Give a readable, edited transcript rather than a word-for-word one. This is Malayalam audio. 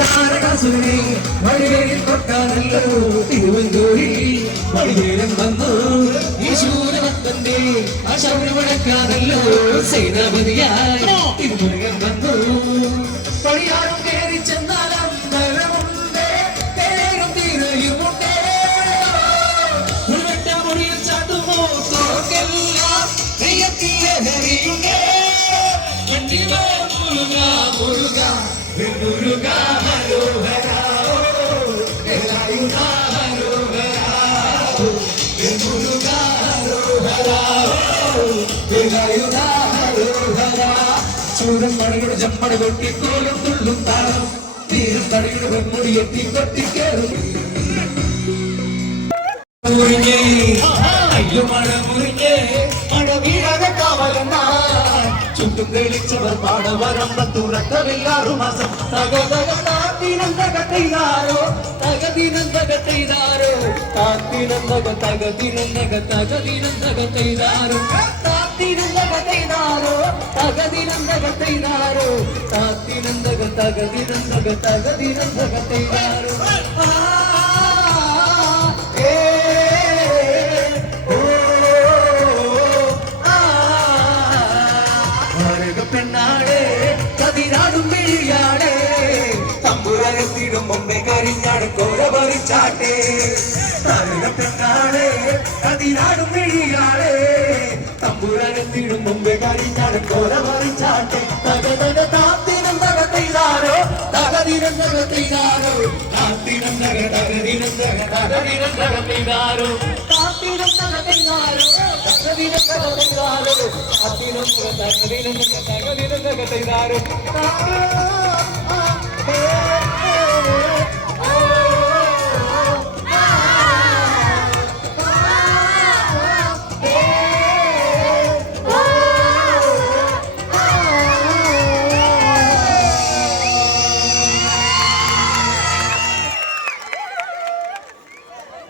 താരകാസുരനെ വഴികളിൽ കൊട്ടാനല്ലോ തിരുവഞ്ചൂരി വഴിയേരം വന്നു ഈ ശൂരഭക്തന്റെ ആ ശൗര്യ മുഴക്കാനല്ലോ സേനാപതിയായി തിരുമുരുകൻ വന്നു പടിയാറും കയറി ചെന്നാലും ബലമുണ്ട് തേരും തീരയുമുണ്ട് മുറിയിൽ ചാട്ടുമോ തോക്കെല്ലാം പ്രിയത്തിലെ ഹരിയുണ്ട് മുരുക മുരുക മുരുക ഹരോഹര ഹരോഹര മുരുക ഹരോഹര ഹരോഹര ചൂരൻ മണിയുടെ ജമ്മട കൊട്ടി തോലും തുള്ളും താളം തീരും തടയുടെ വെൺമുടി എത്തി കൊട്ടിക്കേറും മുറിഞ്ഞേ അയ്യോ മഴ മുറിഞ്ഞേ മഴ വീഴാതെ കാവലെന്നാ ചുറ്റും തെളിച്ചവർ പാടവരമ്പത്തുറക്കവില്ലാറു മാസം തകതിനന്തകത്തെയ്താരോ തകതിനന്തകത്തെയ്താരോ താത്തിനന്തക തകതിനന്തക തകതിനന്തകത്തെയ്താരോ താത്തിനന്തകത്തെയ്താരോ തകതിനന്തകത്തെയ്താരോ താത്തിനന്തക തകതിനന്തക തകതിനന്തകത്തെയ്താരോ പെണ്ണാടേ കതിരാടും വിളിയാടേ തമ്പുരത്തിടും മുമ്പേ കരിഞ്ഞാട് കോര പറിച്ചാട്ടേ പെണ്ണാടേ കതിരാടും വിളിയാടേ തമ്പുരത്തിടും മുമ്പേ കരിഞ്ഞാട് കോര പറിച്ചാട്ടേ തകതക താത്തിനം തകത്തെയ്താരോ തകതിനം തകത്തെയ്താരോ താത്തിനം തക തകതിനം തക തകതിനം തകത്തെയ്താരോ താത്തിനം തകത്തെയ്താരോ തകതിനം തകത്തെയ്താരോ താത്തിനം തക തകതിനം തക തകതിനം തകത്തെയ്താരോ